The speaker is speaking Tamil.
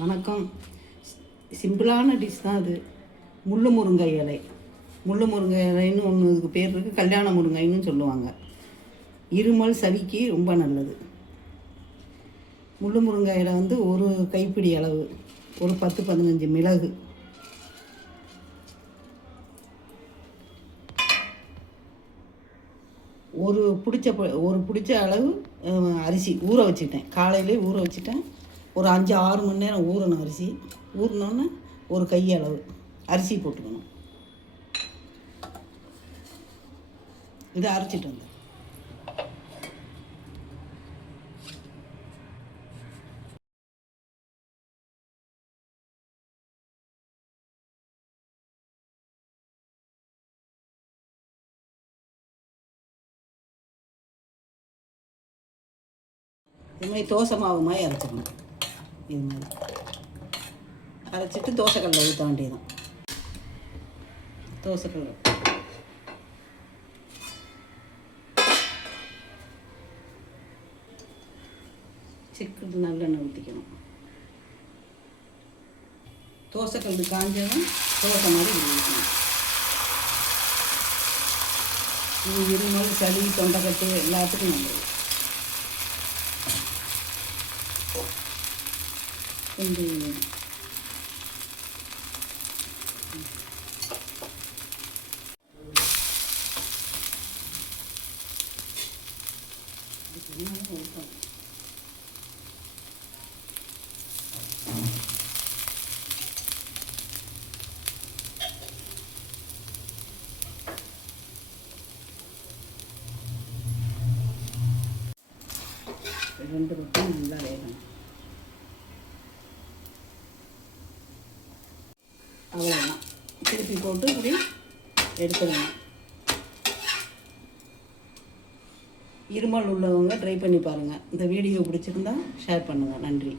வணக்கம். சிம்பிளான டிஷ் தான் அது. முள்ளு முருங்கை இலை. முள்ளு முருங்கை இலைன்னு ஒன்று இதுக்கு பேர் இருக்குது. கல்யாண முருங்கைன்னு சொல்லுவாங்க. இருமல் சளிக்கு ரொம்ப நல்லது. முள்ளு முருங்கை இலை வந்து ஒரு கைப்பிடி அளவு, ஒரு 10-15 மிளகு, ஒரு பிடிச்ச அளவு அரிசி ஊற வச்சுட்டேன். காலையிலே ஊற வச்சுட்டேன். ஒரு 5-6 மணி நேரம் ஊறணும் அரிசி. ஊறினோன்னே ஒரு கையளவு அரிசி போட்டுக்கணும். இதை அரைச்சிட்டு வந்து இது மாதிரி தோசை மாவு மாதிரி அரைச்சிக்கணும். இது மாதிரி அரைச்சிட்டு தோசைக்கல்ல ஊற்ற வேண்டியதுதான். தோசைக்கல்ல சிக்கன் நல்லெண்ணெய் ஊற்றிக்கணும். தோசைக்கல் காஞ்சதும் தோசை மாதிரி ஊற்றணும். இது இருமல் சளி தொண்டைக்கட்டு எல்லாத்துக்கும் நல்லது. கொஞ்சம் ரெண்டு பக்கம் நல்லா வேகணும். அவ்வளோதான். திருப்பி போட்டு இப்படி எடுத்துடணும். இருமல் உள்ளவங்க ட்ரை பண்ணி பாருங்கள். இந்த வீடியோ பிடிச்சிருந்தா ஷேர் பண்ணுங்கள். நன்றி.